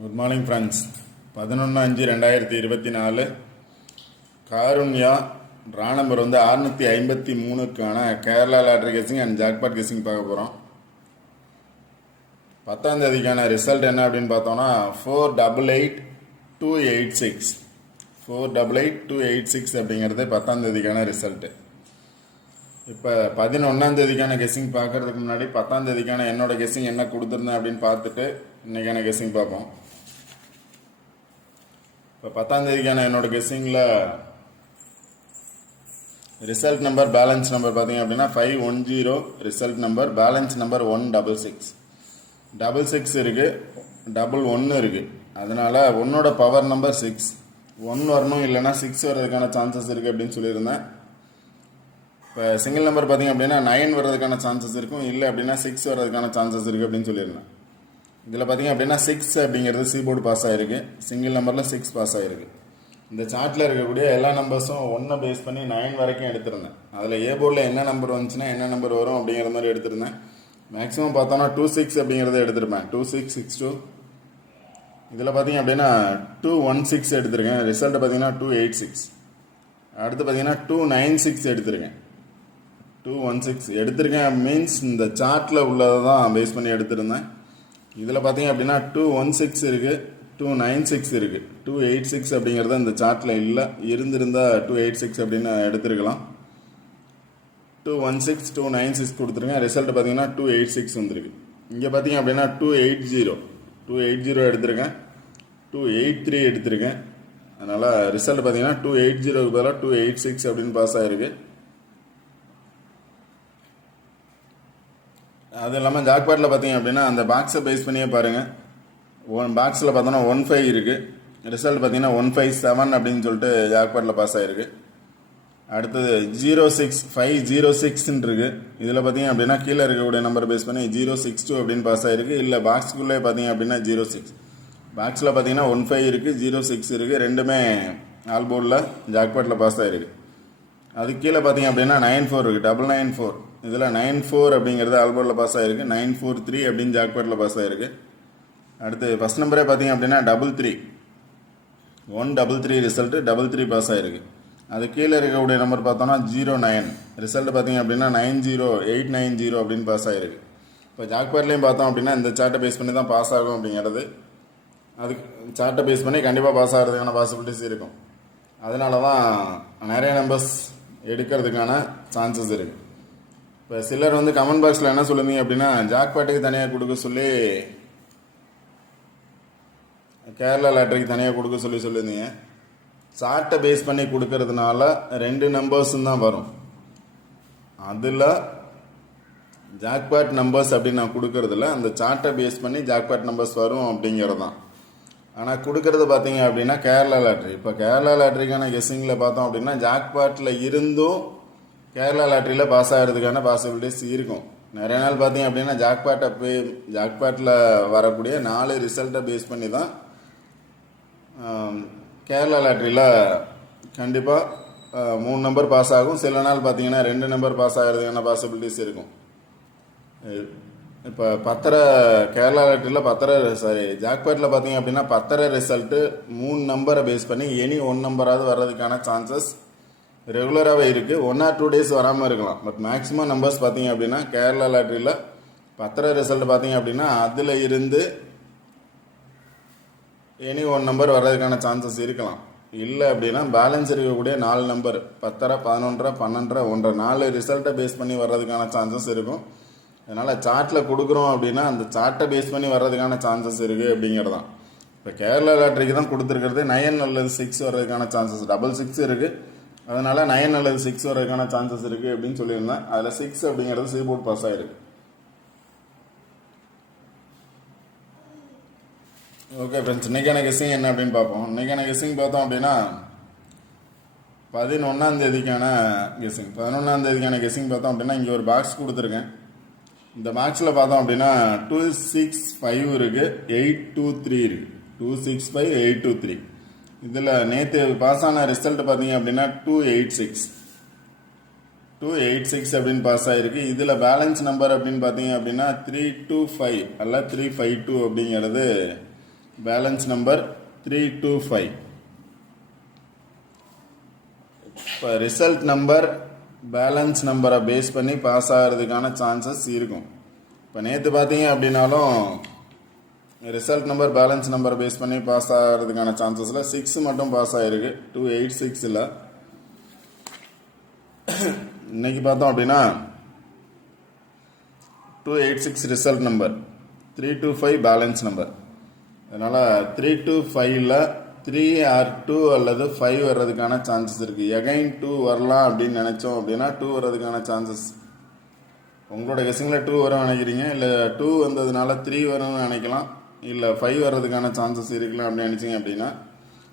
Good morning friends. 11/5/2024 Karunya draw number 653க்கான Kerala lottery guessing and jackpot guessing பார்க்க போகிறோம். 10ஆம் தேதிக்கான ரிசல்ட் என்ன அப்படின்னு பார்த்தோம்னா 488286 488286 அப்படிங்கிறது 10ஆம் தேதிக்கான ரிசல்ட்டு. இப்போ 11ஆம் தேதிக்கான கெஸிங் பார்க்கறதுக்கு முன்னாடி 10ஆம் தேதிக்கான என்னோட கெஸிங் என்ன கொடுத்துருந்தேன் அப்படின்னு பார்த்துட்டு இன்றைக்கான கெஸிங் பார்ப்போம். இப்போ 10ஆம் தேதிக்கான என்னோட கெஸிங்கில் ரிசல்ட் நம்பர் பேலன்ஸ் நம்பர் பார்த்தீங்க அப்படின்னா 510. Result number balance number 166. 66 இருக்குது, 11 இருக்குது. அதனால் ஒன்னோட பவர் நம்பர் 6. 1 வரணும், இல்லைனா 6 வர்றதுக்கான சான்சஸ் இருக்குது அப்படின்னு சொல்லியிருந்தேன். இப்போ சிங்கிள் நம்பர் பார்த்தீங்க அப்படின்னா 9 வர்றதுக்கான சான்சஸ் இருக்கும், இல்லை அப்படின்னா 6 வர்றதுக்கான சான்சஸ் இருக்குது அப்படின்னு சொல்லியிருந்தேன். இதில் பார்த்தீங்க அப்படின்னா 6 அப்படிங்கிறது சீபோர்டு பாஸ் ஆகிருக்கு. சிங்கிள் நம்பரில் 6 பாஸ் ஆகிருக்கு. இந்த சார்ட்டில் இருக்கக்கூடிய எல்லா நம்பர்ஸும் 1 பேஸ் பண்ணி 9 வரைக்கும் எடுத்திருந்தேன். அதில் ஏ போர்டில் என்ன நம்பர் வந்துச்சுன்னா என்ன நம்பர் வரும் அப்படிங்கிற மாதிரி எடுத்திருந்தேன். மேக்ஸிமம் பார்த்தோன்னா 26 அப்படிங்கிறத எடுத்திருப்பேன். 2662. இதில் பார்த்தீங்க அப்படின்னா 216 எடுத்திருக்கேன். ரிசல்ட் பார்த்தீங்கன்னா 286. அடுத்து பார்த்தீங்கன்னா 296 எடுத்திருக்கேன். 216 எடுத்திருக்கேன் மீன்ஸ் இந்த சார்ட்டில் உள்ளதை தான் பேஸ் பண்ணி எடுத்திருந்தேன். இதில் பார்த்தீங்க அப்படின்னா 216 இருக்குது, 296 இருக்குது. 286 அப்படிங்கிறது இந்த சார்ட்டில் இல்லை. இருந்திருந்தால் 286 அப்படின்னு எடுத்துருக்கலாம். 216 296 கொடுத்துருங்க. ரிசல்ட் பார்த்தீங்கன்னா 286 வந்துருக்கு. இங்கே பார்த்தீங்க அப்படின்னா 280 எடுத்திருக்கேன். 283 எடுத்திருக்கேன். அதனால் ரிசல்ட் பார்த்தீங்கன்னா 280க்கு பதிலாக 286 அப்படின்னு பாஸ் ஆகிருக்கு. அது இல்லாமல் ஜாக்பாட்டில் பார்த்தீங்க அப்படின்னா அந்த பாக்ஸை பேஸ் பண்ணியே பாருங்கள். பாக்ஸில் பார்த்தோன்னா 15 இருக்குது. ரிசல்ட் பார்த்தீங்கன்னா 157 அப்படின்னு சொல்லிட்டு ஜாக்பாட்டில் பாஸ் ஆகிருக்கு. அடுத்தது 06506 இருக்குது. இதில் பார்த்தீங்க அப்படின்னா கீழே இருக்கக்கூடிய நம்பர் பேஸ் பண்ணி 062 அப்படின்னு பாஸ் ஆகிருக்கு. இல்லை பாக்ஸுக்குள்ளே பார்த்தீங்க அப்படின்னா 06. பாக்ஸில் பார்த்தீங்கன்னா 15 இருக்குது, 06 இருக்குது. ரெண்டுமே ஆல் போர்டில் ஜாக்பாட்டில் பாஸ் ஆகிருக்கு. அது கீழே பார்த்தீங்க அப்படின்னா 94 இருக்குது, 994. இதில் 94 அப்படிங்கிறது ஆல்போர்டில் பாஸ் ஆகிருக்கு. 943 அப்படின்னு ஜாக்பாட்டில் பாஸ் ஆகிருக்கு. அடுத்து ஃபஸ்ட் நம்பரே பார்த்தீங்க அப்படின்னா 33. 133 ரிசல்ட்டு 33 பாஸ் ஆகிருக்கு. அது கீழே இருக்கக்கூடிய நம்பர் பார்த்தோன்னா 09. ரிசல்ட் பார்த்தீங்க அப்படின்னா 90890 அப்படின்னு பாஸ் ஆகிருக்கு. இப்போ ஜாக்பாட்லேயும் பார்த்தோம் அப்படின்னா இந்த சார்ட்டை பேஸ் பண்ணி தான் பாஸ் ஆகும் அப்படிங்கிறது. அதுக்கு சார்ட்டை பேஸ் பண்ணி கண்டிப்பாக பாஸ் ஆகிறதுக்கான பாசிபிலிட்டிஸ் இருக்கும். அதனால தான் நிறைய நம்பர்ஸ் எடுக்கிறதுக்கான சான்சஸ் இருக்குது. இப்போ சிலர் கமெண்ட் பாக்ஸில் என்ன சொல்லுவீங்க அப்படின்னா ஜாக்பாட்டுக்கு தனியாக கொடுக்க சொல்லி கேரளா லாட்டரிக்கு தனியாக கொடுக்க சொல்லி சொல்லியிருந்தீங்க. சார்ட்டை பேஸ் பண்ணி கொடுக்கறதுனால 2 நம்பர்ஸும் தான் வரும். அதில் ஜாக்பாட் நம்பர்ஸ் அப்படின்னு நான் கொடுக்கறதில்ல, அந்த சார்ட்டை பேஸ் பண்ணி ஜாக்பாட் நம்பர்ஸ் வரும் அப்படிங்கிறது தான். ஆனால் கொடுக்கறது பார்த்தீங்க அப்படின்னா கேரளா லாட்ரி. இப்போ கேரளா லாட்ரிக்கான கெஸ்ஸிங்கில் பார்த்தோம் அப்படின்னா ஜாக்பாட்டில் இருந்தும் கேரளா லாட்ரியில் பாஸ் ஆகிறதுக்கான பாசிபிலிட்டிஸ் இருக்கும். நிறைய நாள் பார்த்தீங்க அப்படின்னா ஜாக்பாட்டில் வரக்கூடிய 4 ரிசல்ட்டை பேஸ் பண்ணி தான் கேரளா லாட்ரியில் கண்டிப்பாக 3 நம்பர் பாஸ் ஆகும். சில நாள் பார்த்தீங்கன்னா 2 நம்பர் பாஸ் ஆகிறதுக்கான பாசிபிலிட்டிஸ் இருக்கும். இப்போ கேரளா லாட்டரியில் ஜாக்பாட்டில் பார்த்தீங்க அப்படின்னா 10 ரிசல்ட்டு 3 நம்பரை பேஸ் பண்ணி எனி 1 நம்பராவது வர்றதுக்கான சான்சஸ் ரெகுலராகவே இருக்குது. 1 or 2 days வராமல் இருக்கலாம். பட் மேக்ஸிமம் நம்பர்ஸ் பார்த்தீங்க அப்படின்னா கேரளா லாட்டரியில் 10 ரிசல்ட் பார்த்தீங்க அப்படின்னா அதில் இருந்து எனி 1 நம்பர் வர்றதுக்கான சான்சஸ் இருக்கலாம். இல்லை அப்படின்னா பேலன்ஸ் இருக்கக்கூடிய 4 நம்பர் 10, 11, 12, 1 4 ரிசல்ட்டை பேஸ் பண்ணி வர்றதுக்கான சான்சஸ் இருக்கும். அதனால் சார்ட்டில் கொடுக்குறோம் அப்படின்னா அந்த சார்ட்டை பேஸ் பண்ணி வர்றதுக்கான சான்சஸ் இருக்குது அப்படிங்கிறது தான். இப்போ கேரளா லாட்ரிக்கு தான் கொடுத்துருக்கிறது 9 அல்லது 6 வர்றதுக்கான சான்சஸ் 66 இருக்குது. அதனால் 9 அல்லது 6 வர்றதுக்கான சான்சஸ் இருக்குது அப்படின்னு சொல்லியிருந்தேன். அதில் 6 அப்படிங்கிறது சீபோர்ட் பாஸ் ஆகிருக்கு. ஓகே ஃப்ரெண்ட்ஸ், இன்றைக்கான கெஸ்ஸிங் என்ன அப்படின்னு பார்ப்போம். இன்றைக்கான கெஸ்ஸிங் பார்த்தோம் அப்படின்னா 11ஆம் தேதிக்கான கெஸ்ஸிங். 11ஆம் தேதிக்கான கெஸ்ஸிங் பார்த்தோம் அப்படின்னா இங்கே ஒரு பாக்ஸ் கொடுத்துருக்கேன். இந்த பாக்ஸில் பார்த்தோம் அப்படின்னா 265 இருக்குது, 823 இருக்குது. 265 823. இதில் நேற்று பாஸ் ஆன ரிசல்ட் பார்த்தீங்க அப்படின்னா 286 அப்படின்னு பாஸ் ஆகிருக்கு. இதில் பேலன்ஸ் நம்பர் அப்படின்னு பார்த்தீங்க அப்படின்னா 325 அல்ல 352 அப்படிங்கிறது பேலன்ஸ் நம்பர் 325. இப்போ ரிசல்ட் நம்பர் பேலன்ஸ் நம்பரை பேஸ் பண்ணி பாஸ் ஆகிறதுக்கான சான்சஸ் இருக்கும். இப்போ நேற்று பார்த்தீங்க அப்படின்னாலும் ரிசல்ட் நம்பர் பேலன்ஸ் நம்பரை பேஸ் பண்ணி பாஸ் ஆகிறதுக்கான சான்சஸில் 6 மட்டும் பாஸ் ஆகிருக்கு, 286 இல்லை. இன்னைக்கு பார்த்தோம் அப்படின்னா 286 ரிசல்ட் நம்பர், 325 பேலன்ஸ் நம்பர். அதனால் 325ல் 3 ஆர் 2 அல்லது 5 வர்றதுக்கான சான்சஸ் இருக்குது. எகைன் 2 வரலாம் அப்படின்னு நினச்சோம் அப்படின்னா 2 வர்றதுக்கான சான்சஸ், உங்களோட கெஸிங்கில் 2 வரும் நினைக்கிறீங்க, இல்லை 2 வந்ததுனால 3 வரும்னு நினைக்கலாம், இல்லை 5 வர்றதுக்கான சான்சஸ் இருக்கலாம் அப்படின்னு நினச்சிங்க அப்படின்னா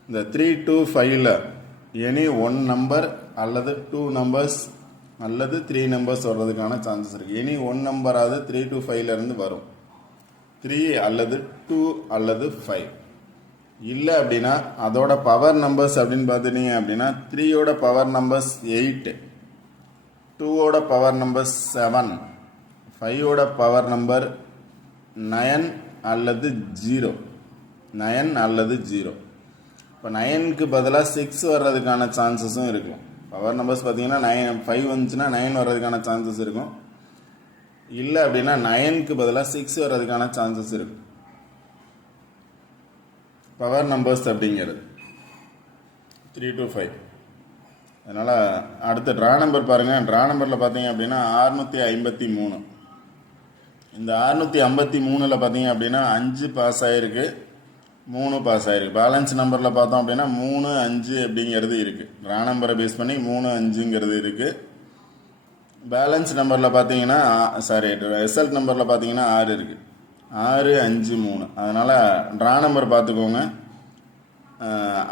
இந்த 3 to 5ல் எனி 1 நம்பர் அல்லது 2 நம்பர்ஸ் அல்லது 3 நம்பர்ஸ் வர்றதுக்கான சான்சஸ் இருக்குது. எனி 1 நம்பராவது 3 to 5லேருந்து வரும். 3 அல்லது 2 அல்லது 5 இல்லை அப்படின்னா அதோட பவர் நம்பர்ஸ் அப்படின்னு பார்த்துட்டீங்க அப்படின்னா 3யோட பவர் நம்பர்ஸ் 8, 2வோட பவர் நம்பர் 7, 5யோட பவர் நம்பர் 9 அல்லது 0. 9 அல்லது 0. இப்போ 9க்கு பதிலாக 6 வர்றதுக்கான சான்சஸும் இருக்கும். பவர் நம்பர்ஸ் பார்த்தீங்கன்னா 5 வந்துச்சுன்னா 9 வர்றதுக்கான சான்சஸ் இருக்கும். இல்லை அப்படின்னா 9க்கு பதிலாக 6 வர்றதுக்கான சான்சஸ் இருக்கும். பவர் நம்பர்ஸ் அப்படிங்கிறது 3 to 5. அதனால் அடுத்த ட்ரா நம்பர் பாருங்கள். ட்ரா நம்பரில் பார்த்தீங்க அப்படின்னா 653. இந்த 653ல் பார்த்தீங்க அப்படின்னா 5 பாஸ் ஆகிருக்கு, 3 பாஸ் ஆகிருக்கு. பேலன்ஸ் நம்பரில் பார்த்தோம் அப்படின்னா 3, 5 அப்படிங்கிறது இருக்குது. ட்ரா நம்பரை பேஸ் பண்ணி 3, 5ங்கிறது இருக்குது. பேலன்ஸ் நம்பரில் பார்த்தீங்கன்னா ரிசல்ட் நம்பரில் பார்த்தீங்கன்னா 6 இருக்குது. 6, 5, 3. அதனால் ட்ரா நம்பர் பார்த்துக்கோங்க.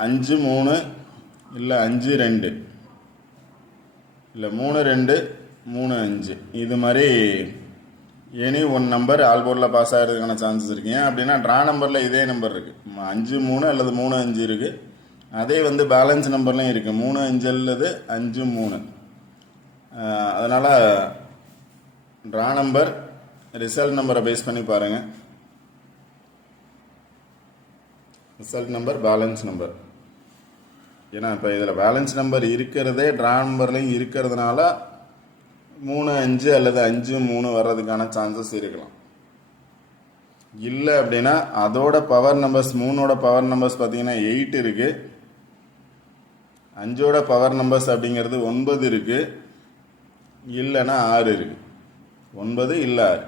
5, 3 இல்லை 5, 2 இல்லை 3, 2, 3, 5 இது மாதிரி எனி 1 நம்பர் ஆல்போர்டில் பாஸ் ஆகிறதுக்கான சான்சஸ் இருக்குது. ஏன் அப்படின்னா ட்ரா நம்பரில் இதே நம்பர் இருக்குது, 5, 3 அல்லது 3, 5 இருக்குது. அதே வந்து பேலன்ஸ் நம்பர்லையும் இருக்குது, 3, 5 அல்லது 5, 3. அதனால் ட்ரா நம்பர் ரிசல்ட் நம்பரை பேஸ் பண்ணி பாருங்கள். ரிசல்ட் நம்பர் பேலன்ஸ் நம்பர், ஏன்னா இப்போ இதில் பேலன்ஸ் நம்பர் இருக்கிறதே ட்ரா நம்பர்லையும் இருக்கிறதுனால 3, 5 அல்லது 5, 3 வர்றதுக்கான சான்சஸ் இருக்கலாம். இல்லை அப்படின்னா அதோட பவர் நம்பர்ஸ் 3ஓட பவர் நம்பர்ஸ் பார்த்தீங்கன்னா 8 இருக்குது, 5ஓட பவர் நம்பர்ஸ் அப்படிங்கிறது 9 இருக்குது, இல்லைன்னா 6 இருக்குது. 9 இல்லை 6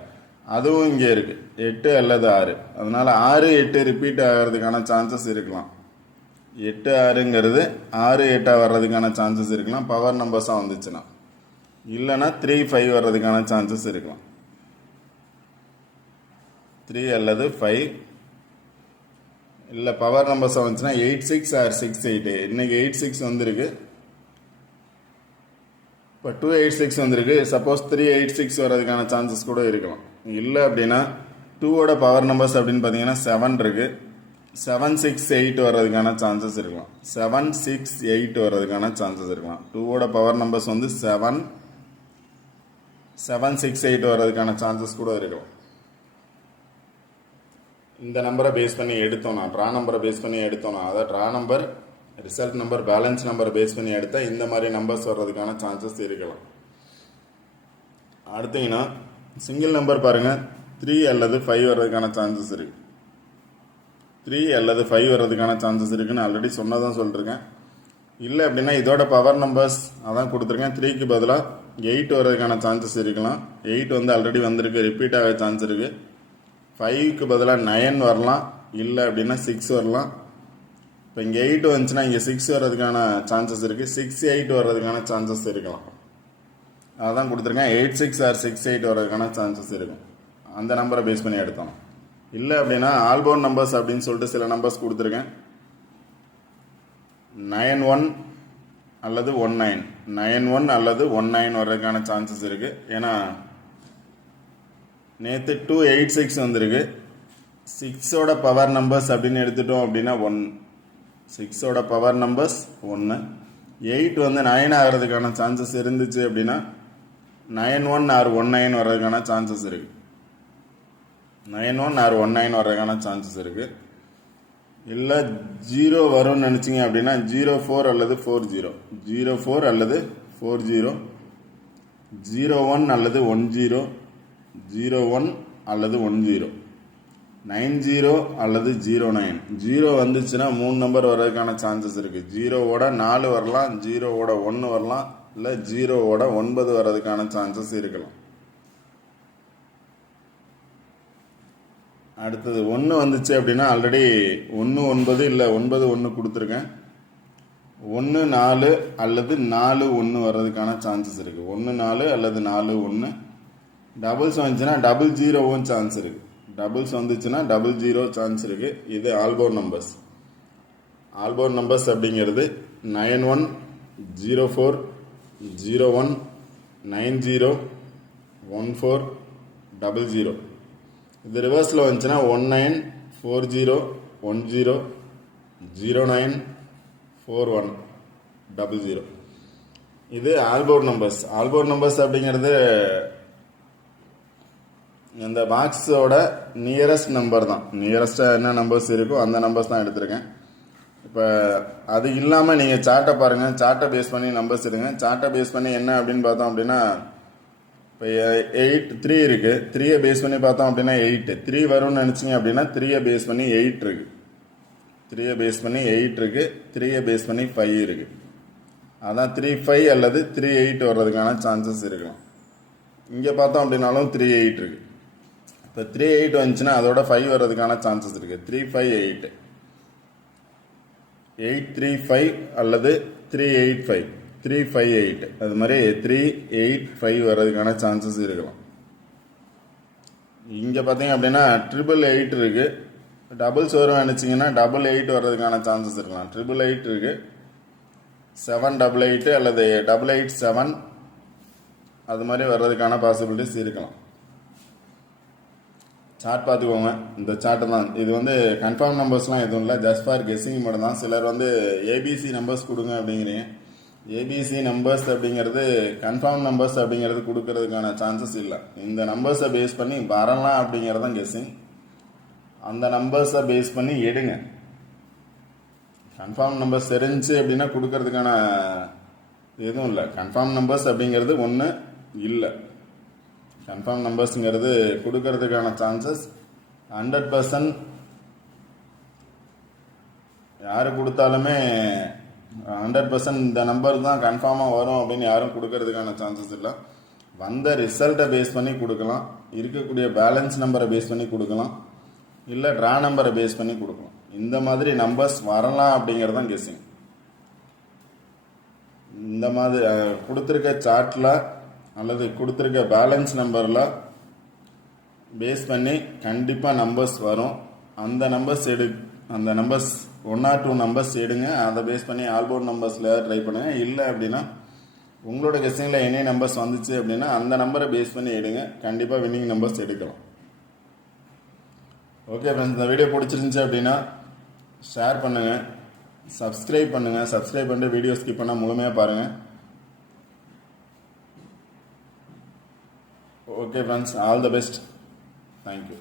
அதுவும் இங்கே இருக்குது, 8 அல்லது 6. அதனால் 6, 8 ரிப்பீட் ஆகிறதுக்கான சான்சஸ் இருக்கலாம். 8, 6ங்கிறது 6, 8 வர்றதுக்கான சான்சஸ் இருக்கலாம் பவர் நம்பர்ஸாக வந்துச்சுன்னா. இல்லைன்னா 3, 5 வர்றதுக்கான சான்சஸ் இருக்கலாம். 3 அல்லது 5 இல்லை பவர் நம்பர்ஸாக வந்துச்சுன்னா 8, 6 ஆர் 6, 8. இன்னைக்கு 8, 6 வந்திருக்கு, இப்போ 286 வந்திருக்கு. சப்போஸ் 386 வர்றதுக்கான சான்சஸ் கூட இருக்கலாம். இல்லை அப்படின்னா 2வோட பவர் நம்பர்ஸ் அப்படின்னு பார்த்தீங்கன்னா 7 இருக்குது, 7, 6, 8 வர்றதுக்கான சான்சஸ் இருக்கலாம். 7, 6, 8 வர்றதுக்கான சான்சஸ் இருக்கலாம். 2வோட பவர் நம்பர்ஸ் வந்து 7, 7, 6, 8 வர்றதுக்கான சான்சஸ் கூட இருக்கலாம். இந்த நம்பரை பேஸ் பண்ணி எடுத்தோம்னா, ட்ரா நம்பரை பேஸ் பண்ணி எடுத்தோம்னா, அதாவது draw number result number balance நம்பரை பேஸ் பண்ணி எடுத்தால் இந்த மாதிரி நம்பர்ஸ் வர்றதுக்கான சான்சஸ் இருக்கலாம். அடுத்தீங்கன்னா சிங்கிள் நம்பர் பாருங்கள், 3 அல்லது 5 வர்றதுக்கான சான்சஸ் இருக்குது. 3 அல்லது 5 வர்றதுக்கான சான்சஸ் இருக்குன்னு ஆல்ரெடி சொன்னதான் சொல்லிருக்கேன். இல்லை அப்படின்னா இதோட பவர் நம்பர்ஸ் அதான் கொடுத்துருக்கேன். 3க்கு பதிலாக 8 வர்றதுக்கான சான்சஸ் இருக்கலாம். 8 வந்து ஆல்ரெடி வந்திருக்கு, ரிப்பீட் ஆக சான்ஸ் இருக்குது. 5க்கு பதிலாக 9 வரலாம், இல்லை அப்படின்னா 6 வரலாம். இப்போ இங்கே 8 வந்துச்சுன்னா இங்கே 6 வர்றதுக்கான சான்சஸ் இருக்குது. 6, 8 வர்றதுக்கான சான்சஸ் இருக்கலாம். அதான் கொடுத்துருக்கேன். 8, 6 ஆர் 6, 8 வர்றதுக்கான சான்சஸ் இருக்கும். அந்த நம்பரை பேஸ் பண்ணி எடுத்தோம். இல்லை அப்படின்னா ஆல்போன் நம்பர்ஸ் அப்படின்னு சொல்லிட்டு சில நம்பர்ஸ் கொடுத்துருக்கேன். 91 அல்லது 19, 91 அல்லது 19 வர்றதுக்கான சான்சஸ் இருக்குது. ஏன்னா நேற்று 286 வந்திருக்கு. 6ஓட பவர் நம்பர்ஸ் அப்படின்னு எடுத்துட்டோம் அப்படின்னா 1, 6ஓட பவர் நம்பர்ஸ் 1. 8 வந்து 9 ஆகிறதுக்கான சான்சஸ் இருந்துச்சு அப்படின்னா 91 ஆர் 19 வர்றதுக்கான சான்சஸ் இருக்குது. 91 ஆர் 19 வர்றதுக்கான சான்சஸ் இருக்குது. இல்லை 0 வரும்னு நினச்சிங்க அப்படின்னா 04 அல்லது 40, 04 அல்லது 40, 01 அல்லது 10, 01 அல்லது 10, 90 அல்லது 09. 0 வந்துச்சுன்னா 3 நம்பர் வர்றதுக்கான சான்சஸ் இருக்குது. 0ஓட 4 வரலாம், 0ஓட 1 வரலாம், இல்லை 0ஓட 9 வர்றதுக்கான சான்சஸ் இருக்கலாம். அடுத்தது 1 வந்துச்சு அப்படின்னா ஆல்ரெடி 1 9 இல்லை 9 1 கொடுத்துருக்கேன். 1 4 அல்லது 4 1 வர்றதுக்கான சான்சஸ் இருக்குது. 1 4 அல்லது 4 1. டபுள்ஸ் வந்துச்சுன்னா 00 சான்ஸ் இருக்குது. டபுள்ஸ் வந்துச்சுன்னா 00 சான்ஸ் இருக்குது. இது ஆல்போர் நம்பர்ஸ். ஆல்போர் நம்பர்ஸ் அப்படிங்கிறது 91 04 01 90 14 00. இது ரிவர்ஸில் வந்துச்சுன்னா 19 40 10 09 41 00. இது ஆல்போர் நம்பர்ஸ். ஆல்போர் நம்பர்ஸ் அப்படிங்கிறது இந்த பாக்ஸோட நியரஸ்ட் நம்பர் தான். நியரஸ்டாக என்ன நம்பர்ஸ் இருக்கோ அந்த நம்பர்ஸ் தான் எடுத்திருக்கேன். இப்போ அது இல்லாமல் நீங்கள் சார்ட்டை பாருங்கள். சார்ட்டை பேஸ் பண்ணி நம்பர்ஸ் எடுங்க. சார்ட்டை பேஸ் பண்ணி என்ன அப்படின்னு பார்த்தோம் அப்படின்னா இப்போ 8 3 இருக்குது. 3யை பேஸ் பண்ணி பார்த்தோம் அப்படின்னா 8. 3 வரும்னு நினச்சிங்க அப்படின்னா 3யை பேஸ் பண்ணி 8 இருக்குது. 3யை பேஸ் பண்ணி 8 இருக்குது. 3யை பேஸ் பண்ணி 5 இருக்குது. அதான் 3 5 அல்லது 3 8 வர்றதுக்கான சான்சஸ் இருக்கலாம். இங்கே பார்த்தோம் அப்படின்னாலும் 3 8 இருக்குது. இப்போ 3 8 வந்துச்சுன்னா அதோட 5 வர்றதுக்கான சான்சஸ் இருக்குது. 3 5 8 8 3 5 அல்லது 3 8 5 3 5 8 அது மாதிரி 3 8 5 வர்றதுக்கான சான்சஸ் இருக்கலாம். இங்கே பார்த்தீங்க அப்படின்னா 888 இருக்குது. டபுள்ஸ் வரும் நினச்சிங்கன்னா 88 வர்றதுக்கான சான்சஸ் இருக்கலாம். 888 இருக்குது. 788 அல்லது 887 அது மாதிரி வர்றதுக்கான பாசிபிலிட்டிஸ் இருக்கலாம். சார்ட் பார்த்துக்கோங்க. இந்த சார்ட்டு தான் இது வந்து கன்ஃபார்ம் நம்பர்ஸ்லாம் எதுவும் இல்லை, ஜஸ்ட் ஃபார் கெஸ்ஸிங் மட்டும் தான். சிலர் வந்து ஏபிசி நம்பர்ஸ் கொடுங்க அப்படிங்கிறீங்க. ஏபிசி நம்பர்ஸ் அப்படிங்கிறது கன்ஃபார்ம் நம்பர்ஸ் அப்படிங்கிறது கொடுக்கறதுக்கான சான்சஸ் இல்லை. இந்த நம்பர்ஸை பேஸ் பண்ணி வரலாம் அப்படிங்கிறது தான் கெஸ்ஸிங். அந்த நம்பர்ஸை பேஸ் பண்ணி எடுங்க. கன்ஃபார்ம் நம்பர்ஸ் தெரிஞ்சு அப்படின்னா கொடுக்கறதுக்கான எதுவும் இல்லை. கன்ஃபார்ம் நம்பர்ஸ் அப்படிங்கிறது ஒன்று இல்லை. கன்ஃபார்ம் நம்பர்ஸுங்கிறது கொடுக்கறதுக்கான சான்சஸ் 100%. யார் கொடுத்தாலுமே 100% இந்த நம்பர் தான் கன்ஃபார்மாக வரும் அப்படின்னு யாரும் கொடுக்கறதுக்கான சான்சஸ் இல்லை. வந்த ரிசல்ட்டை பேஸ் பண்ணி கொடுக்கலாம், இருக்கக்கூடிய பேலன்ஸ் நம்பரை பேஸ் பண்ணி கொடுக்கலாம், இல்லை ட்ரா நம்பரை பேஸ் பண்ணி கொடுக்கலாம். இந்த மாதிரி நம்பர்ஸ் வரலாம் அப்படிங்கிறது தான் கெஸ்ஸிங். இந்த மாதிரி கொடுத்துருக்க சார்ட்டில் அல்லது கொடுத்துருக்க பேலன்ஸ் நம்பரில் பேஸ் பண்ணி கண்டிப்பாக நம்பர்ஸ் வரும். அந்த நம்பர்ஸ் அந்த நம்பர்ஸ் 1 or 2 நம்பர்ஸ் எடுங்க. அதை பேஸ் பண்ணி ஆல்போர்ட் நம்பர்ஸில் ட்ரை பண்ணுங்கள். இல்லை அப்படின்னா உங்களோட கெஸ்ஸிங்கில் என்ன நம்பர்ஸ் வந்துச்சு அப்படின்னா அந்த நம்பரை பேஸ் பண்ணி எடுங்க. கண்டிப்பாக வின்னிங் நம்பர்ஸ் எடுக்கலாம். ஓகே ஃப்ரெண்ட்ஸ், இந்த வீடியோ பிடிச்சிருந்துச்சி அப்படின்னா ஷேர் பண்ணுங்கள், சப்ஸ்கிரைப் பண்ணுங்கள். சப்ஸ்கிரைப் பண்ணிட்டு வீடியோ ஸ்கிப் பண்ணால் முழுமையாக பாருங்கள். Okay friends, all the best. Thank you.